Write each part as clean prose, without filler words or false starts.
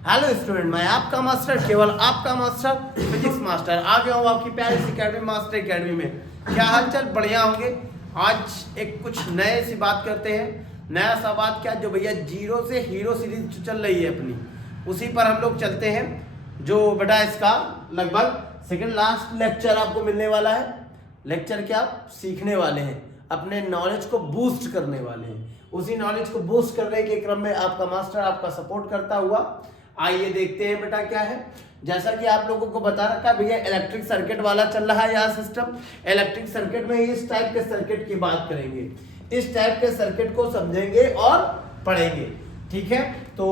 Hello student, मैं आपका master, केवल आपका मास्टर, फिजिक्स मास्टर आ गया हूँ आपकी प्यारी सी अकेडमी मास्टर अकेडमी में। क्या हालचाल? बढ़िया होंगे। आज एक कुछ नए सी बात करते हैं। नया सा बात क्या, जो भैया जीरो से हीरो सीरीज जो चल रही है अपनी, उसी पर हम लोग चलते हैं। जो बेटा इसका लगभग सेकंड लास्ट लेक्चर आपको मिलने वाला है। लेक्चर क्या आप सीखने वाले हैं, अपने नॉलेज को बूस्ट करने वाले हैं। उसी नॉलेज को बूस्ट करने के क्रम में आपका मास्टर आपका सपोर्ट करता हुआ आइए देखते हैं बेटा क्या है। जैसा कि आप लोगों को बता रखा भैया, इलेक्ट्रिक सर्किट वाला चल रहा है यहाँ सिस्टम। इलेक्ट्रिक सर्किट में इस टाइप के सर्किट की बात करेंगे, इस टाइप के सर्किट को समझेंगे और पढ़ेंगे। ठीक है, तो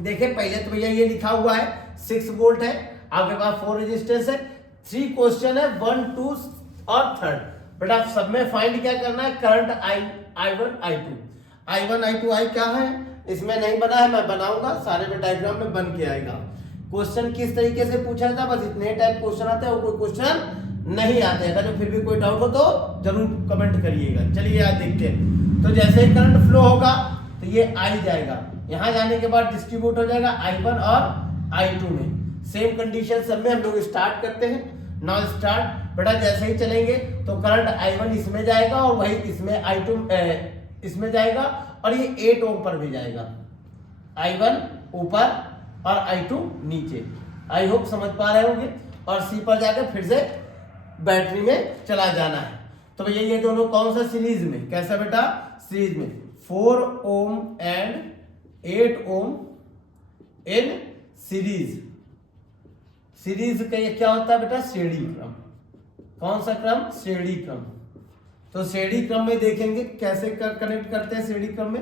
देखिए पहले तो भैया ये लिखा हुआ है 6 वोल्ट है, आपके पास 4 रेजिस्टेंस है, 3 क्वेश्चन है 1, 2 और 3 बेटा सब में फाइंड क्या करना है, करंट I1 I2 I क्या है, इसमें नहीं बना है, मैं बनाऊंगा, सारे में डायग्राम में बन के आएगा। क्वेश्चन किस तरीके से पूछा था, बस इतने टाइप क्वेश्चन आते हैं और कोई क्वेश्चन नहीं आते हैं। अगर फिर भी कोई डाउट हो तो जरूर कमेंट करिएगा। चलिए आज देखते हैं। तो जैसे ही करंट फ्लो होगा तो ये आई जाएगा, यहाँ जाने के बाद डिस्ट्रीब्यूट हो जाएगा I1 और I2 में। सेम कंडीशन सब में हम लोग स्टार्ट करते हैं। नाउ स्टार्ट बेटा, जैसे ही चलेंगे तो करंट I1 इसमें जाएगा और वही इसमें I2 इसमें जाएगा और ये 8 ओम पर भी जाएगा। I1 ऊपर और I2 नीचे। आई होप समझ पा रहे होंगे। और सी पर जाकर फिर से बैटरी में चला जाना है। तो भैया ये दोनों कौन सा सीरीज में, कैसा बेटा, सीरीज में 4 ohm and 8 ohm in series. Series का ये क्या होता है बेटा, श्रेणी क्रम। कौन सा क्रम, श्रेणी क्रम। तो श्रेणी क्रम में देखेंगे कैसे कनेक्ट करते हैं। श्रेणी क्रम में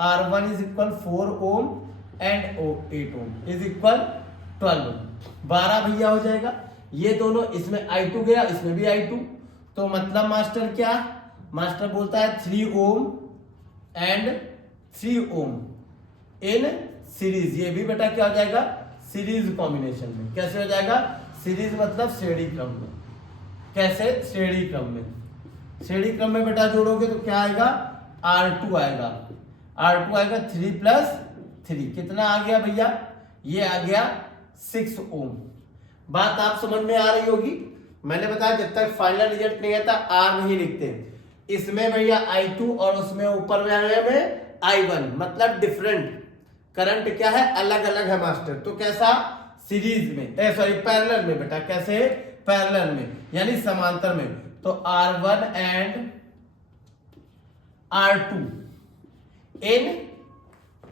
R1 is equal 4 ohm and 8 ohm is equal 12 भैया हो जाएगा। ये दोनों, इसमें I2 गया, इसमें भी I2। तो मतलब मास्टर क्या, मास्टर बोलता है 3 ohm and 3 ohm in series. ये भी बेटा क्या हो जाएगा, सीरीज कॉम्बिनेशन में। कैसे हो जाएगा, सीरीज मतलब श्रेणी क्रम में। कैसे, श्रेणी क्रम में। श्रेणी क्रम में बेटा जोड़ोगे तो क्या आएगा, R2 आएगा। R2 आएगा 3 + 3 कितना आ गया भैया, ये आ गया 6 ओम। बात आप समझ में आ रही होगी। मैंने बताया जब तक फाइनल रिजल्ट नहीं आता R नहीं लिखते। इसमें भैया I2 और उसमें ऊपर में I1, मतलब डिफरेंट करंट क्या है, अलग अलग है मास्टर। तो कैसा, सीरीज में, सॉरी पैरेलल में बेटा। कैसे, पैरेलल में यानी समांतर में। तो R1 and R2 in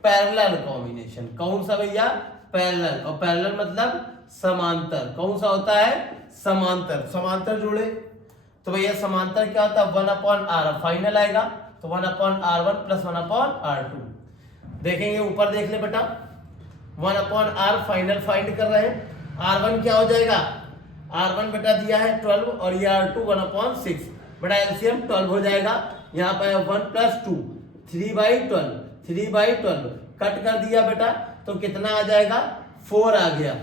parallel combination. कौन सा भैया, पैरेलल। और पैरेलल मतलब समांतर। कौन सा होता है, समांतर। समांतर जोड़े तो भैया समांतर क्या होता है, 1/R फाइनल आएगा। तो 1/R1 + 1/R2। देखेंगे ऊपर देख ले बेटा, 1/R फाइनल फाइंड कर रहे हैं। R1 क्या हो जाएगा, R1 बेटा दिया है 12 और ये R2 1/6 बेटा, एलसीएम 12 हो जाएगा। यहाँ पर 1 + 2 3/12 3/12 कट कर दिया बेटा, तो कितना आ जाएगा, 4 आ गया।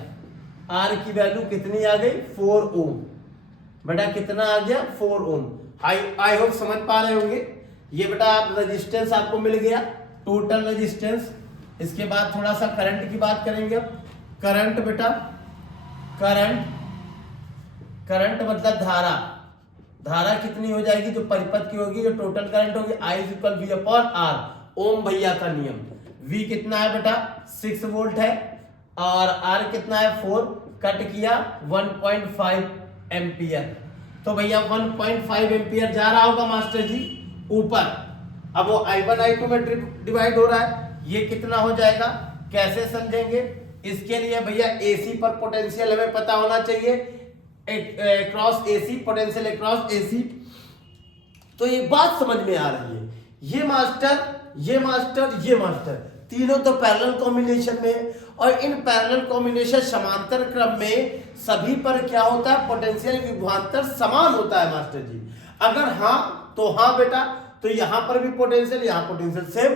R की वैल्यू कितनी आ गई, 4 ओम बेटा। कितना आ गया, 4 ओम। आई होप समझ पा रहे होंगे। ये बेटा आप रेजिस्टेंस आपको मिल गया, टोटल रेजिस्टेंस। इसके बाद थोड़ा सा करंट की बात करेंगे। अब करंट बेटा, करंट मतलब धारा। धारा कितनी हो जाएगी, जो परिपथ की होगी, जो टोटल करंट होगी, I = V/R। ओम भैया का नियम। V कितना है बेटा, 6 वोल्ट है और R कितना है, 4 कट किया 1.5 एम्पियर। तो भैया 1.5 एम्पियर जा रहा होगा मास्टर जी ऊपर। अब वो I1 I2 में डिवाइड हो रहा है। ये कितना हो जाएगा, कैसे समझेंगे। इसके लिए भैया AC पर पोटेंशियल हमें पता होना चाहिए, cross AC, potential across AC। तो ये बात समझ में आ रही है। ये मास्टर तीनों तो पैरेलल कॉम्बिनेशन में, और इन पैरेलल कॉम्बिनेशन समांतर क्रम में सभी पर क्या होता है, पोटेंशियल विभवांतर समान होता है मास्टर जी। अगर हाँ तो हाँ बेटा, तो यहां पर भी पोटेंशियल, यहां पोटेंशियल सेम,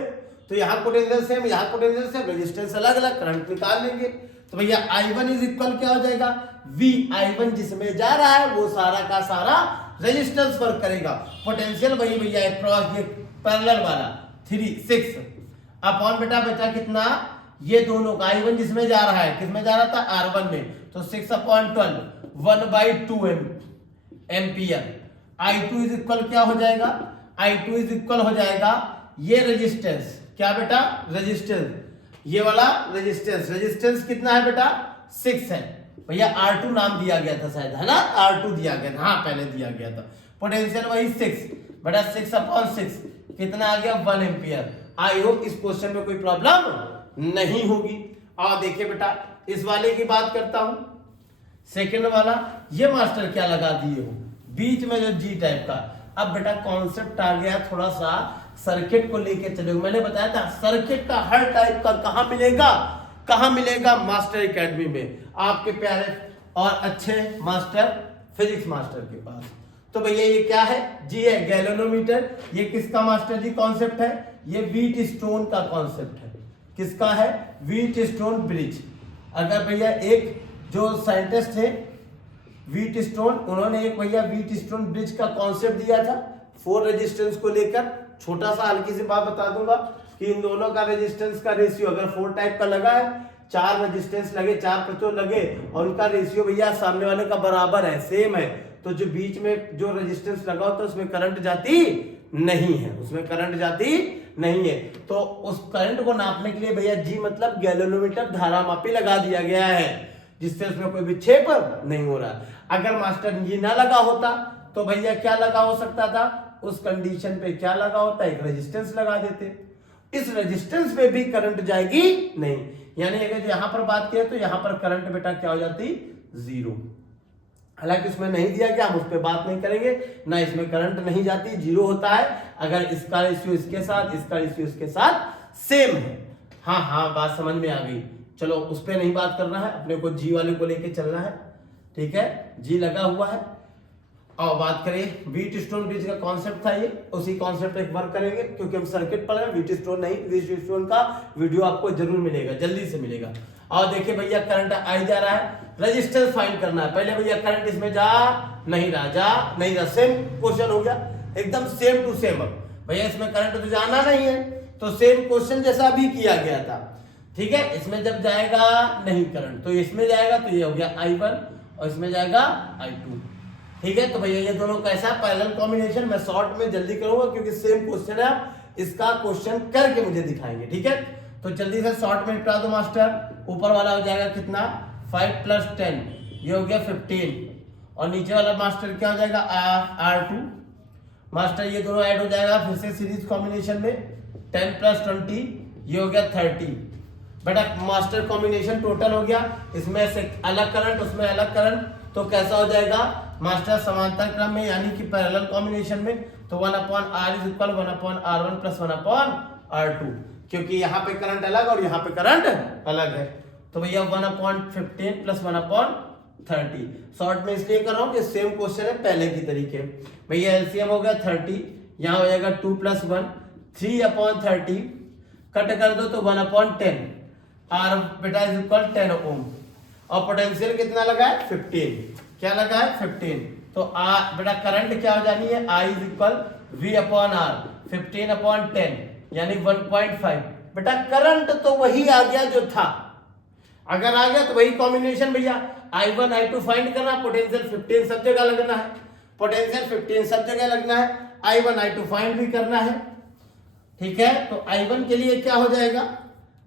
तो यहां पोटेंशियल सेम, यहां पोटेंशियल सेम, रेजिस्टेंस अलग अलग, करंट निकाल लेंगे। तो भैया I1 इज इक्वल क्या हो जाएगा, V। I1 जिसमें जा रहा है वो सारा का सारा रेजिस्टेंस वर्क करेगा। पोटेंशियल वही भैया क्रॉस ये पैरेलल वाला 3 6 अपॉन बेटा बचा कितना, ये दोनों का I1 जिसमें जा रहा है, किसमें जा रहा था, R1 में, तो 6/12 1/2 एम्पियर। I2 इज इक्वल क्या हो जाएगा, I2 इज इक्वल हो जाएगा ये रेजिस्टेंस, क्या बेटा, रेजिस्टेंस, ये वाला रेजिस्टेंस, रेजिस्टेंस कितना है बेटा, 6 है भैया। R2 नाम दिया गया था शायद, है ना, R2 दिया गया था, हाँ पहले दिया गया था। पोटेंशियल वही 6 बेटा, 6/6 कितना आ गया, 1 एम्पियर। आई होप इस क्वेश्चन में कोई प्रॉब्लम नहीं होगी। और देखिए बेटा इस वाले की बात करता हूं, सेकंड वाला, ये मास्टर क्या लगा दिए हो बीच में जो जी टाइप का। अब बेटा कॉन्सेप्ट आ गया थोड़ा सा सर्किट को लेके चले। मैंने बताया था सर्किट का हर टाइप का कहां मिलेगा, मास्टर एकेडमी में, आपके प्यारे और अच्छे मास्टर फिजिक्स मास्टर के पास। तो भैया ये क्या है, जी है गैल्वेनोमीटर। ये किसका मास्टर जी कॉन्सेप्ट है, ये व्हीट स्टोन का कॉन्सेप्ट है। किसका है, व्हीट स्टोन ब्रिज। अगर भैया एक जो साइंटिस्ट थे व्हीट स्टोन, उन्होंने एक भैया व्हीट स्टोन ब्रिज का कॉन्सेप्ट दिया था 4 रेजिस्टेंस को लेकर। छोटा सा हल्की सी बात बता दूंगा कि इन दोनों का रेजिस्टेंस का रेशियो अगर 4 टाइप का लगा है, 4 रेजिस्टेंस लगे, 4 प्रतिरोध लगे और उनका रेशियो भैया सामने वाले का बराबर है, सेम है, तो जो बीच में जो रेजिस्टेंस लगा होता है उसमें करंट जाती नहीं है, उसमें करंट जाती नहीं है। तो उस करंट को नापने के लिए भैया जी मतलब गैल्वेनोमीटर धारामापी लगा दिया गया है, जिससे उसमें कोई विक्षेप नहीं हो रहा। अगर मास्टर जी ना लगा होता तो भैया क्या लगा हो सकता था, उस कंडीशन पे क्या लगा होता, एक रेजिस्टेंस लगा देते, इस रेजिस्टेंस पे भी करंट जाएगी नहीं। यानी अगर यहां पर बात करें तो यहां पर करंट बेटा क्या हो जाती, 0। हालांकि उसमें नहीं दिया गया, हम उस पर बात नहीं करेंगे ना, इसमें करंट नहीं जाती, 0 होता है अगर इसका रेशियो इसके साथ, इसका रेशियो इसके साथ सेम है। हाँ बात समझ में आ गई। चलो उस पर नहीं बात करना है, अपने को जी वाले को लेके चलना है, ठीक है, जी लगा हुआ है। और बात करें व्हीट स्टोन ब्रिज का कॉन्सेप्ट था ये, उसी कॉन्सेप्ट पे वर्क करेंगे क्योंकि हम सर्किट पढ़ रहे हैं, व्हीट स्टोन नहीं, व्हीट स्टोन का वीडियो आपको जरूर मिलेगा, जल्दी से मिलेगा। और देखिए भैया करंट आई जा रहा है, रेजिस्टेंस फाइंड करना है। पहले भैया करंट इसमें जा नहीं रहा, सेम क्वेश्चन हो गया, एकदम सेम टू सेम। भैया इसमें करंट तो जाना नहीं है, तो सेम क्वेश्चन जैसा अभी किया गया था, ठीक है। इसमें जब जाएगा नहीं करंट तो इसमें जाएगा, तो ये हो गया I1 और इसमें जाएगा I2, ठीक है। तो भैया ये दोनों कैसा पैरेलल कॉम्बिनेशन, मैं शॉर्ट में जल्दी करूंगा क्योंकि सेम क्वेश्चन है, इसका क्वेश्चन करके मुझे दिखाएंगे, ठीक है। तो जल्दी से शॉर्ट में निपटा दो मास्टर। ऊपर वाला हो जाएगा कितना, 5 + 10, ये हो गया 15, और नीचे वाला मास्टर क्या हो जाएगा, R2 मास्टर, ये दोनों ऐड हो जाएगा फिर से सीरीज कॉम्बिनेशन में, 10 + 20, ये हो गया 30। बेटा मास्टर कॉम्बिनेशन टोटल हो गया, इसमें से अलग करंट उसमें अलग करंट, तो कैसा हो जाएगा मास्टर, समांतर क्रम में यानी कि पैरेलल कॉम्बिनेशन में, तो 1/R = 1/R1 + 1/R2, क्योंकि यहाँ पे करंट अलग और यहाँ पे करंट अलग है। तो भैया 1/15 + 1/30, शॉर्ट में इसलिए कर रहा हूँ कि सेम क्वेश्चन है पहले की तरीके। भैया एलसीएम हो गया 30, यहाँ हो जाएगा 2 + 1, 3/30, कट कर दो तो 1/10, R बेटा इज इक्वल 10 ओम, और पोटेंशियल कितना लगा है, 15, क्या लगा है 15। तो बेटा करंट क्या हो जानी है, I = V/R, 15/10 यानी 1.5। बेटा करंट तो वही आ गया जो था, अगर आ गया तो वही कॉम्बिनेशन भैया, I1 I2 फाइंड करना, पोटेंशियल 15 सब जगह लगना है, पोटेंशियल 15 सब जगह लगना है, I1 I2 फाइंड भी करना है, ठीक है। तो I1 के लिए क्या हो जाएगा,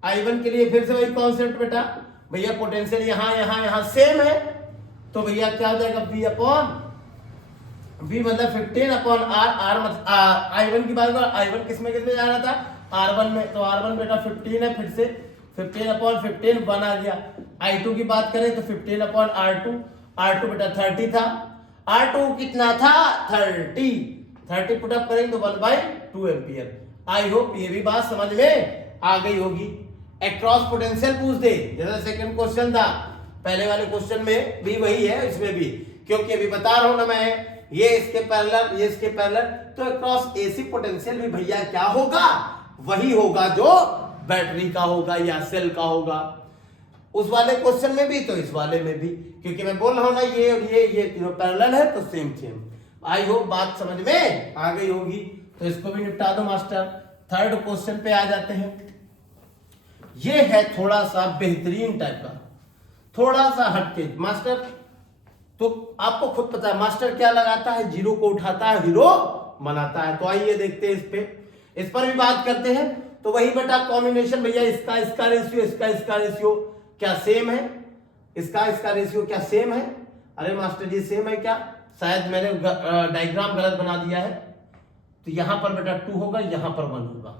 I1 के लिए फिर से वही कॉन्सेप्ट बेटा, भैया पोटेंशियल यहाँ सेम है, तो भैया क्या हो जाएगा, V मतलब 15/R, I1 की बात करो, I1 किसमें जा रहा था, R1 में, तो R1 बेटा 15 है, फिर से 15/15 1 आ गया। I2 की बात करें तो 15/R2, R2 बेटा 30 था, R2 कितना था 30 पुटअप करेंगे तो 1/2 एम्पियर। आई होप ये भी बात समझ में आ गई होगी। एक्रॉस पोटेंशियल पूछ दे, जैसा सेकंड क्वेश्चन था, पहले वाले क्वेश्चन में भी वही है, इसमें भी, क्योंकि अभी बता रहा हूं ना मैं, ये इसके पैरेलल, ये इसके पैरेलल, तो एक्रॉस एसी पोटेंशियल भी भैया क्या होगा, वही होगा जो बैटरी का होगा या सेल का होगा, उस वाले क्वेश्चन में भी तो इस वाले में भी, क्योंकि मैं बोल रहा हूं ना ये पैरेलल है तो सेम। आई होप बात समझ में आ गई होगी, तो इसको भी निपटा दो मास्टर। थर्ड क्वेश्चन पे आ जाते हैं। ये है थोड़ा सा बेहतरीन टाइप का, थोड़ा सा हटके। मास्टर तो आपको खुद पता है मास्टर क्या लगाता है, जीरो को उठाता है, हीरो बनाता है। तो आइए देखते हैं इस पर भी बात करते हैं। तो वही बेटा कॉम्बिनेशन भैया, इसका रेशियो इसका रेशियो क्या सेम है, इसका रेशियो क्या सेम है? अरे मास्टर जी सेम है क्या? शायद मैंने डायग्राम गलत बना दिया है। तो यहां पर बेटा 2 होगा, यहां पर 1 होगा।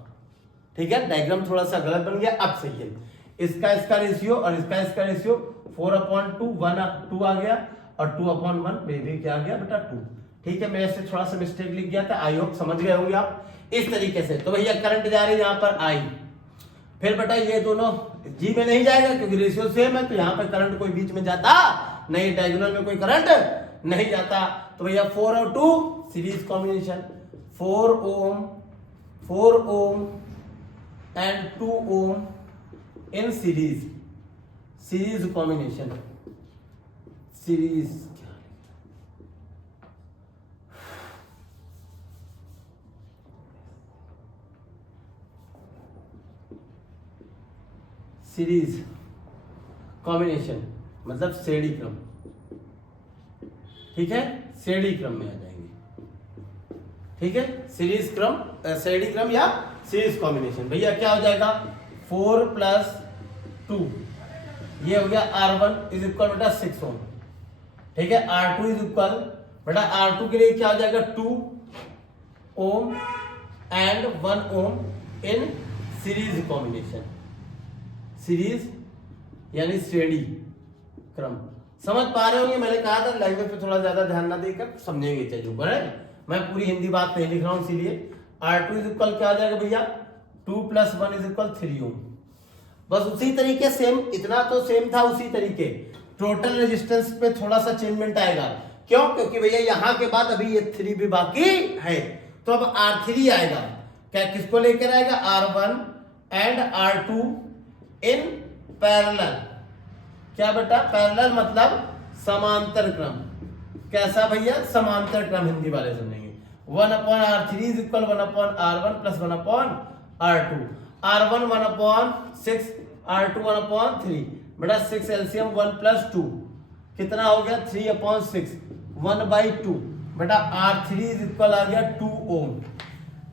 ठीक है, डायग्राम थोड़ा सा गलत बन गया, अब सही है। इसका रेशियो और इसका रेशियो 4/2 1/2 आ गया, और 2/1 में भी क्या आ गया बेटा 2। ठीक है, मैं ऐसे थोड़ा सा मिस्टेक लिख गया था, आई होप समझ गए होंगे आप इस तरीके से। तो भैया करंट जा रही है यहाँ पर आई, फिर बेटा ये दोनों जी में नहीं जाएगा क्योंकि रेशियो सेम है, तो यहाँ पर करंट कोई बीच में जाता नहीं, डायगोनल में कोई करंट नहीं जाता। तो भैया 4 और 2 series combination, 4 ohm and 2 ohm in series combination, series combination मतलब श्रेणी क्रम। ठीक है, श्रेणी क्रम में आ जाएंगे। ठीक है, श्रेणी क्रम या सीरीज कॉम्बिनेशन। भैया क्या हो जाएगा 4 + 2, ये हो गया R1 इज इक्वल बेटा 6 ओम। ठीक है, R2 इज इक्वल बेटा R2 के लिए क्या हो जाएगा 2 ohm and 1 ohm in series combination, series यानी श्रेणी क्रम। समझ पा रहे होंगे, मैंने कहा था लैंग्वेज पे थोड़ा ज्यादा ध्यान ना देकर समझेंगे चीजों को। मैं पूरी हिंदी बात नहीं लिख रहा हूं, इसीलिए R2 इज इक्वल क्या आ जाएगा भैया 2 + 1 इज इक्वल 3 ओम। बस उसी तरीके सेम, इतना तो सेम था उसी तरीके। टोटल रेजिस्टेंस पे थोड़ा सा चेंजमेंट आएगा, क्यों? क्योंकि भैया यहां के बाद अभी ये 3 भी बाकी है, तो अब R3 आएगा। क्या किसको लेकर आएगा? R1 and R2 in parallel. क्या बेटा? पैरेलल मतलब समांतर क्रम। कैसा भैया? समांतर क्रम, हिंदी वाले समझेंगे। 1/R3 is equal 1/R1 + 1/R2। R1 1/6, R2 1/3। बेटा 6 एलसीएम 1 + 2 कितना हो गया 3/6, 1/2। बेटा R3 इज इक्वल आ गया 2 ओम।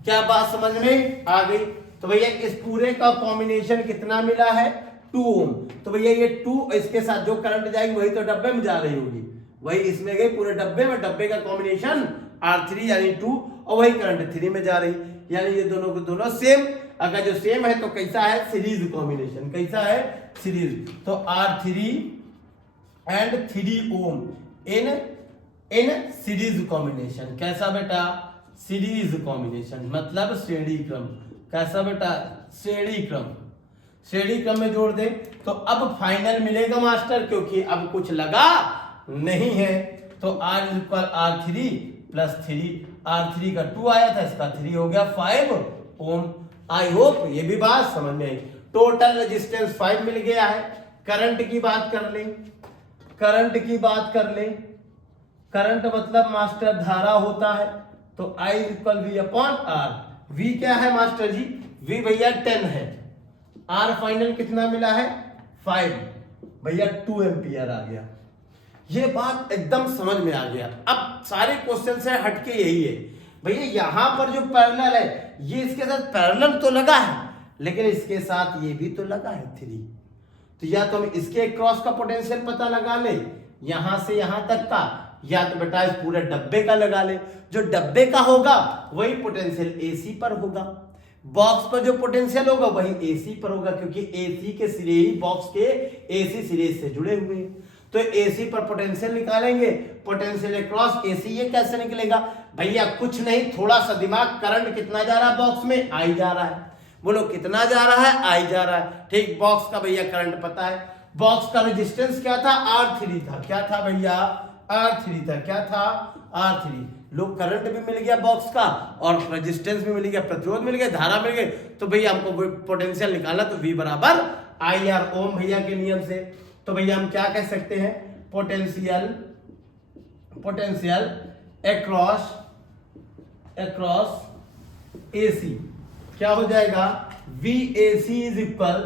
क्या बात समझ में आ गई? तो भैया इस पूरे का कॉम्बिनेशन कितना मिला है 2 ओम। तो भैया ये 2 इसके साथ जो करंट जाएगी वही तो डब्बे में जा रही होगी, वही इसमें गई पूरे डब्बे में, डब्बे का कॉम्बिनेशन R3 यानी 2 और वही करंट 3 में जा रही, यानी ये दोनों को दोनों सेम। अगर जो सेम है तो कैसा है? Series combination. कैसा है? सीरीज। तो R3 and 3 ohm in series combination. कैसा बेटा? सीरीज कॉम्बिनेशन मतलब श्रेणी क्रम। कैसा बेटा? श्रेणी क्रम। श्रेणी क्रम में जोड़ दे तो अब फाइनल मिलेगा मास्टर, क्योंकि अब कुछ लगा नहीं है। तो R इक्वल R3 + 3, R3 का 2 आया था, इसका 3 हो गया 5 ओम। आई होप ये भी बात समझ में आई। टोटल रेजिस्टेंस 5 मिल गया है। करंट की बात कर ले, करंट मतलब मास्टर धारा होता है, तो I इक्वल V/R। V क्या है मास्टर जी? V भैया 10 है, R फाइनल कितना मिला है 5, भैया 2 एम्पियर आ गया। ये बात एकदम समझ में आ गया। अब सारे क्वेश्चन से हटके यही है भैया, यहां पर जो पैरेलल है ये इसके साथ पैरेलल तो लगा है, लेकिन इसके साथ ये भी तो लगा है 3। तो या तो हम इसके क्रॉस का पोटेंशियल पता लगा ले यहां से यहां तक का, या तो बेटा इस पूरे डब्बे का लगा ले। जो डब्बे का होगा वही पोटेंशियल एसी पर होगा, बॉक्स पर जो पोटेंशियल होगा वही एसी पर होगा, क्योंकि एसी के सिरे ही बॉक्स के एसी सिरे से जुड़े हुए हैं। तो एसी पर पोटेंशियल निकालेंगे, पोटेंशियल क्रॉस एसी, ये कैसे निकलेगा भैया? कुछ नहीं, थोड़ा सा दिमाग। करंट कितना जा रहा है बॉक्स में? आई जा रहा है। बोलो कितना जा रहा है? आई जा रहा है। ठीक, बॉक्स का भैया करंट पता है। बॉक्स का रेजिस्टेंस क्या था? R3 था। क्या था भैया? R3 था। क्या था? R3। लोग करंट भी मिल गया बॉक्स का और रेजिस्टेंस भी मिल गया, प्रतिरोध मिल गया, धारा मिल गई। तो भैया हमको पोटेंशियल निकालना, तो V बराबर IR ओम भैया के नियम से। तो भैया हम क्या कह सकते हैं? पोटेंशियल अक्रॉस AC क्या हो जाएगा? VAC is equal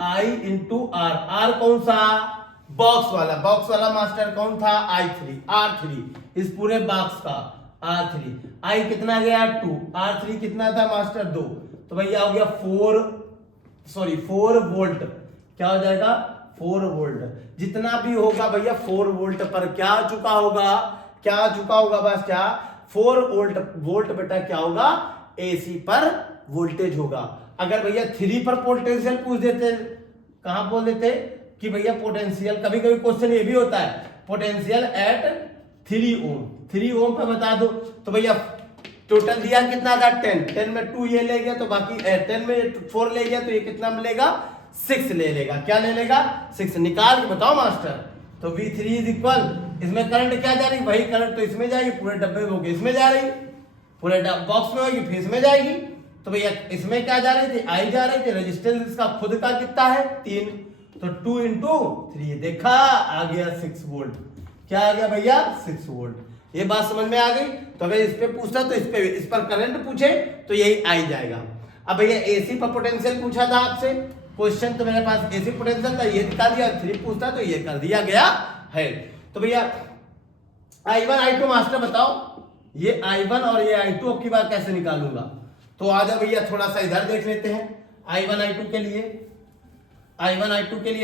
I into R, R कौन सा, बॉक्स वाला मास्टर कौन था, I3, R3, इस पूरे बॉक्स का R3, आई कितना गया 2, R3 कितना था मास्टर 2, तो भैया हो गया 4 वोल्ट, क्या हो जाएगा 4 वोल्ट, जितना भी होगा भैया 4 वोल्ट पर क्या आ चुका होगा बस क्या 4 वोल्ट बेटा क्या होगा एसी पर वोल्टेज होगा। अगर भैया 3 पर पोटेंशियल पूछ देते, कहां बोल देते कि भैया पोटेंशियल, कभी कभी क्वेश्चन ये भी होता है पोटेंशियल एट 3 ओम पे बता दो, तो भैया टोटल दिया कितना था 10 में 2 ये ले गया तो बाकी 10 में 4 ले गया तो ये कितना मिलेगा 6 ले लेगा, क्या ले लेगा 6, निकाल के बताओ मास्टर। तो V3 इज इक्वल, इसमें करंट क्या जा रही, वही करंट तो इसमें जाएगी, पूरे डब्बे में होगी इसमें जा रही, पूरे बॉक्स में होगी फिर इसमें जाएगी, तो भैया इसमें क्या जा रही थी आई जा रही थी, रेजिस्टेंस इसका खुद का कितना है 3, तो 2 इंटू 3 देखा आ गया 6 वोल्ट, क्या आ गया भैया 6 वोल्ट, ये बात समझ में आ गई। तो अगर इस पे पूछता तो इस पर करंट पूछे तो यही आई जाएगा। अब भैया एसी पर पोटेंशियल पूछा था आपसे क्वेश्चन, तो मेरे पास एसी पोटेंशियल था ये दिखा दिया, 3 पूछता तो ये कर दिया गया है। तो भैया I1 I2 मास्टर बताओ, ये I1 और ये I2 अब की बार कैसे निकालूंगा, तो आ जाओ भैया थोड़ा सा इधर देख लेते हैं I1 I2 के लिए,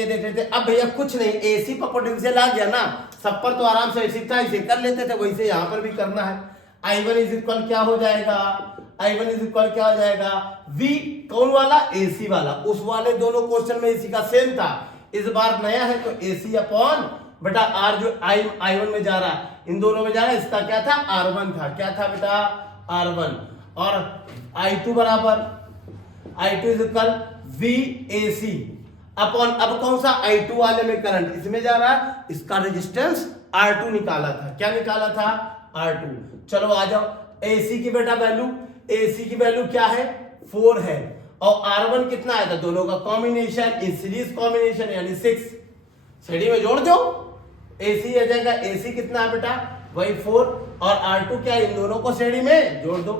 देख लेते हैं। अब भैया कुछ नहीं, एसी पर पोटेंशियल आ गया ना, सब पर तो आराम से ऐसे था इसे कर लेते थे, वैसे यहाँ पर भी करना है। I1 इज इक्वल क्या हो जाएगा, V कौन वाला एसी वाला, उस वाले दोनों क्वेश्चन में एसी का सेम था, इस बार नया है तो एसी अपॉन बेटा आर जो I1 में जा रहा है, इन दोनों में जा रहा है, इसका क्या था R1 था, क्या था बेटा R1, और I2 बराबर I2 is equal V AC upon, अब कौन सा I2 वाले में करंट इसमें जा रहा है, इसका रेजिस्टेंस R2 निकाला था, क्या निकाला था R2। चलो आ जाओ AC की बेटा वैल्यू, AC की वैल्यू क्या है 4 है, और R1 कितना आया था, दोनों का कॉम्बिनेशन इन सीरीज कॉम्बिनेशन यानी 6, सीढ़ी में जोड़ दो AC आ जाएगा, AC कितना है बेटा वही 4, और R2 क्या इन दोनों को सीढ़ी में जोड़ दो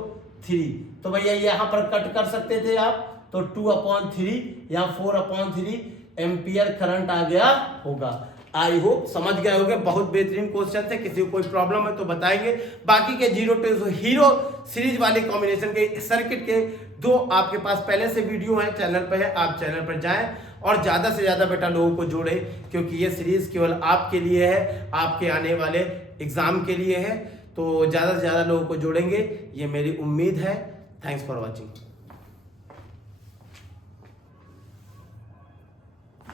3, तो भैया यहां पर कट कर सकते थे आप, तो 2/3 या 4/3 एम्पियर करंट आ गया होगा। आई होप समझ गए होंगे, बहुत बेहतरीन क्वेश्चन थे, किसी को कोई प्रॉब्लम है तो बताएंगे। बाकी के 0 to हीरो सीरीज वाले कॉम्बिनेशन के सर्किट के 2 आपके पास पहले से वीडियो है, चैनल पर है, आप चैनल पर जाएं और ज्यादा से ज्यादा बेटा लोगों को जोड़े, क्योंकि ये सीरीज केवल आपके लिए है, आपके आने वाले एग्जाम के लिए है, तो ज्यादा से ज्यादा लोगों को जोड़ेंगे ये मेरी उम्मीद है। Thanks for watching.